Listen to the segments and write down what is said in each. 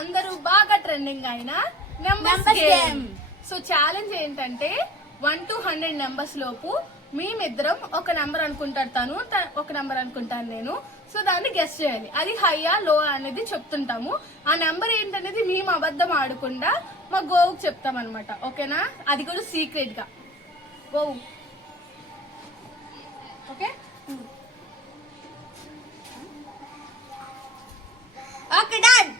అందరూ బాగా ట్రెండింగ్ అయిన నెంబర్స్ గేమ్. సో ఛాలెంజ్ ఏంటంటే 1 to 100 నెంబర్స్ లోపు మేమిద్దరం ఒక నెంబర్ అనుకుంటాడు తను, ఒక నెంబర్ అనుకుంటాను నేను. సో దాన్ని గెస్ చేయాలి. అది హైయా లో అనేది చెప్తుంటాము. ఆ నెంబర్ ఏంటనేది మేము అబద్ధం ఆడకుండా మా గోవుకి చెప్తాం అనమాట. ఓకేనా? అది కూడా సీక్రెట్ గా. గోవు okay. Okay done.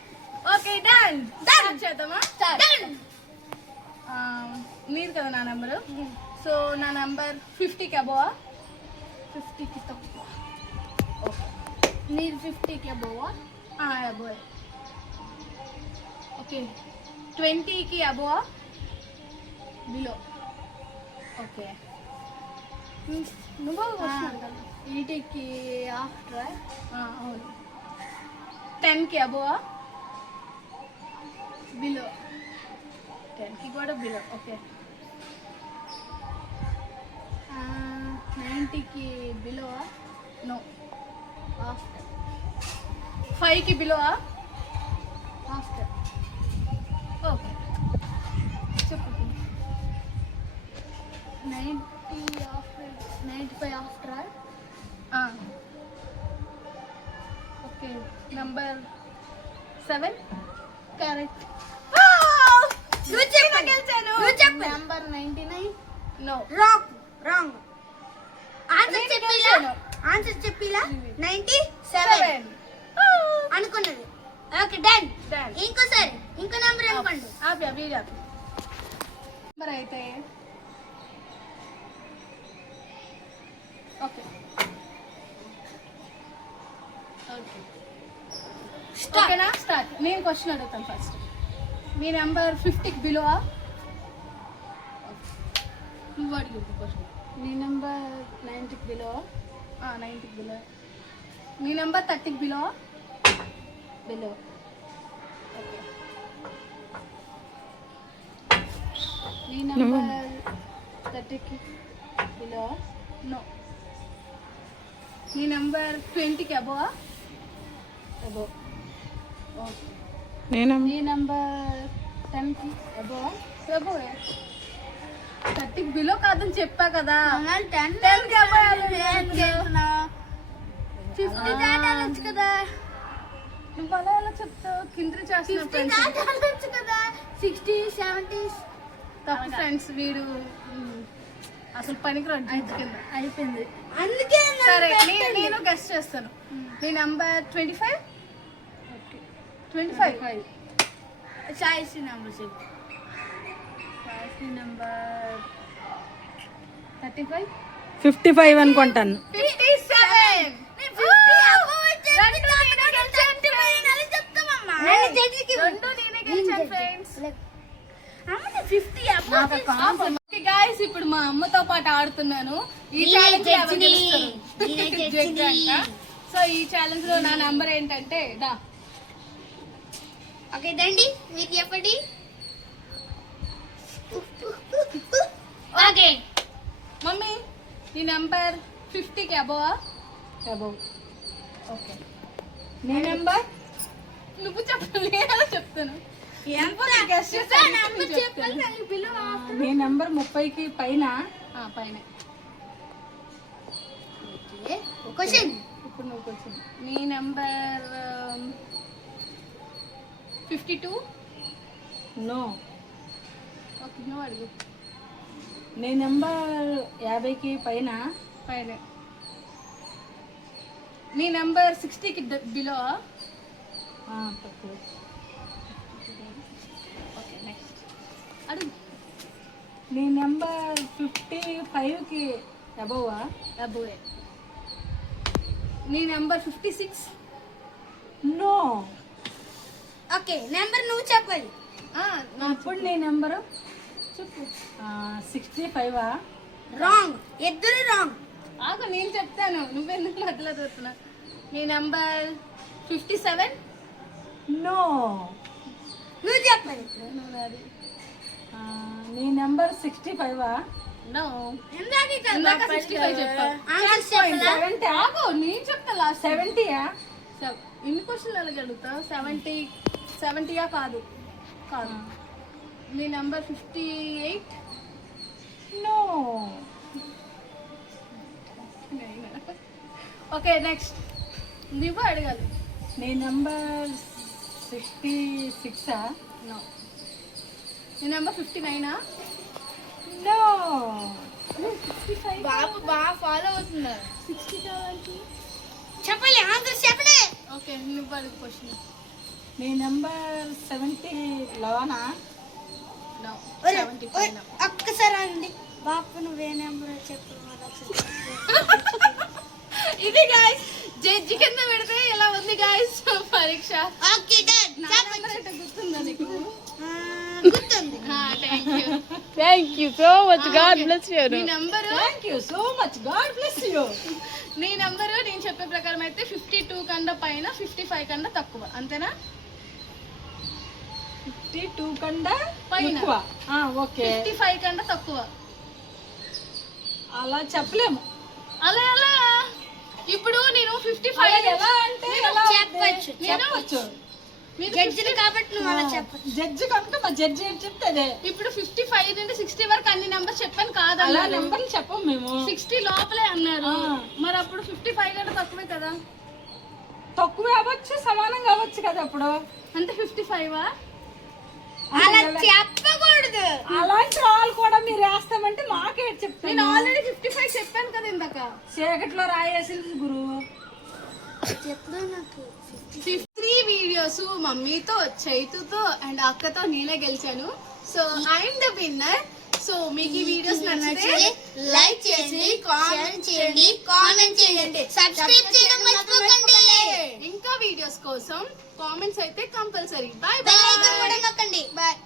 Okay done. Done. చేద్దామా? డన్. నీది కదా నా నెంబరు. సో నా నెంబర్ 50కి అబోవా 50కి తక్కువ. ఓకే నీది 50కి అబోవా అబోయ్. ఓకే 20కి అబోవా బిలో. ఓకే నువ్వు 80కి ఆఫ్టర్. అవును. 10కి అబోవా బిలో. 10కి కూడా బిలో. ఓకే 90కి బిలో నో. ఆఫ్టర్. 5కి బిలో ఆఫ్టర్. ఓకే చెప్పు. 90 after. 95 after. Okay number 7 correct. నువ్వు చెప్పగలిచాను. Number 99. No wrong. Wrong. Answer నేను చెప్పిలా. గెలిచాను. ఆన్సర్ చెప్పిలా. 97 7 అనుకున్నది. Okay done. Done. ఇంకోసారి ఇంకో నెంబర్ అనుకోండి. అవి నెంబర్ అయితే ఓకే ఓకేనా? స్టార్ట్. నేను క్వశ్చన్ అడుగుతాను ఫస్ట్. మీ నెంబర్ 50కి బిలో నువ్వు అడిగి క్వశ్చన్. నీ నెంబర్ 90కి బిలో. 90కి బిలో. మీ నెంబర్ 30కి బిలో బిలో. ఓకే నీ నెంబర్ 30కి బిలో. నో. మీ నెంబర్ 20కి అబో అబో. ఓకే నీ నెంబర్ 10కి అబో. అబో 30కి బిలో కాదని చెప్పా కదా. 10కి అబో. 50 దాటాలొచ్చు కదా. నువ్వు అలా ఎలా చెప్తావు? కింద 50 చేస్తున్నా దాటాలొచ్చు కదా. 60 70 తప్పు ఫ్రెండ్స్. వీడు అసలు పనికిరాడు కింద. అయిపోయింది. అందుకే సరే నేను గెస్ట్ చేస్తాను. మీ నంబర్ 25. 25 సాయిశ్రీ నెంబర్ చెప్పు. సాయిశ్రీ నెంబర్ 35 55 అనుకుంటాను. 57. ఓకే గైస్, ఇప్పుడు మా అమ్మతో పాటు ఆడుతున్నాను. ఈ ఛాలెంజ్ సో ఈ ఛాలెంజ్ లో నా నంబర్ ఏంటంటే దా. ఓకే దండి మీరు చెప్పండి. ఓకే మమ్మీ నీ నంబర్ 50కి అబోవా అబౌవ్. ఓకే నీ నెంబర్ నువ్వు చెప్పు. నేను చెప్తాను. నీ నెంబర్ 30కి పైన. పైన. క్వశ్చన్. ఇప్పుడు నువ్వు కొంచెం. నీ నంబర్ 52. నో. ఓకే నువ్వు అడుగు. నీ నెంబర్ 50కి పైన. పైన. నీ నంబర్ 60కి బిలో. తక్కువ. ఓకే నెక్స్ట్ అడుగు. నీ నెంబర్ 55కి అబౌవా. అబోయ్. నీ నంబర్ 56. నో. ఓకే నెంబర్ నువ్వు చెప్పాలి. ఇప్పుడు నీ నెంబరు చెప్పు. 65. రాంగ్. ఇద్దరు రాంగ్. ఆగు నేను చెప్తాను. నువ్వెందుకు మధ్యలో దొరుకుతున్నా. నీ నంబర్ 57. నో. నువ్వు చెప్పాలి. నీ నెంబర్ 65. నో. ఇందాక 65 చెప్పావు. ఆన్సర్ చెప్పలా. 70. ఆగు నేను చెప్తా లాస్ట్. 70యా? ఇన్ని క్వశ్చన్లు అలాగ అడుగుతావు. 70. 70 కాదు కాదు మీ నెంబర్ 58. నో. ఓకే నెక్స్ట్ నువ్వు అడగాలి. నీ నెంబర్ 66. నో. నీ నెంబర్ 59. నో. బాబు బాగా ఫాలో అవుతున్నారు 60 కావాలి. చెప్పలే ఆన్సర్ చెప్పలే. ఓకే నువ్వు అడుగు క్వశ్చన్. నీ నెంబర్ 70 లోనా? నో. ఒరే, 70 ఒరే, పైన. ఒక్కసారి అండి బాపు నువ్వే నెంబర్ చెప్పు ఇది గాయస్ జడ్జి కింద పెడితే ఎలా ఉంది గాయస్ పరీక్ష. ఓకే డన్ నా నెంబర్ అంటే గుర్తుందా నీకు? గుర్తుంది. Thank you so much. God bless you. నీ number thank you so much. God bless you. నీ నెంబర్ నేను చెప్పే ప్రకారం అయితే 52 కన్నా పైన 55 కన్నా తక్కువ అంతేనా? 52 కన్నా పైన. ఎక్కువ. ఓకే. 55 కన్నా తక్కువ. అలా చెప్పలేము. అలా అలా ఇప్పుడు నేను అలా 55 ఎలా అంటే ఎలా చెప్పొచ్చు. చెప్పొచ్చు. మీరు గడ్జిలు కాబట్టి నువ్వు అలా చెప్పచ్చు. జడ్జి కనుక మా జడ్జి ఏం చెప్తే అదే. ఇప్పుడు 55 నుండి 60 వరకు అన్ని నెంబర్ చెప్పాను అలా కాదన్నారు. నెంబర్లు చెప్పం మేము. 60 లోపలే అన్నారు. ఆ. మరి అప్పుడు 55 కన్నా తక్కువే కదా? తక్కువే అవ్వచ్చు, సమానంగా అవ్వచ్చు కదా అప్పుడు. అంటే 55 అలా చెప్పకూడదు. అలాంటి వాళ్ళు కూడా మీరు వేస్తామంటే మాకేట్ నేను చెప్తాను. ఆల్రెడీ 55 చెప్పాను కదా ఇందాక. చీకట్లో రాయేసింది గురువు. చెప్పు నాకు 53 వీడియోస్ మమ్మీతో చైతుతో అండ్ అక్కతో నేనే గెలిచాను. So I'm the winner. So మీకు ఈ వీడియోస్ నచ్చితే లైక్ చేసి షేర్ చేయండి, కామెంట్ చేయండి, సబ్స్క్రైబ్ చేయడం మర్చిపోకండి. ఇంకా వీడియోస్ కోసం కామెంట్స్ అయితే compulsory. Bye bell bye. Icon కూడా నొక్కండి. బాయ్.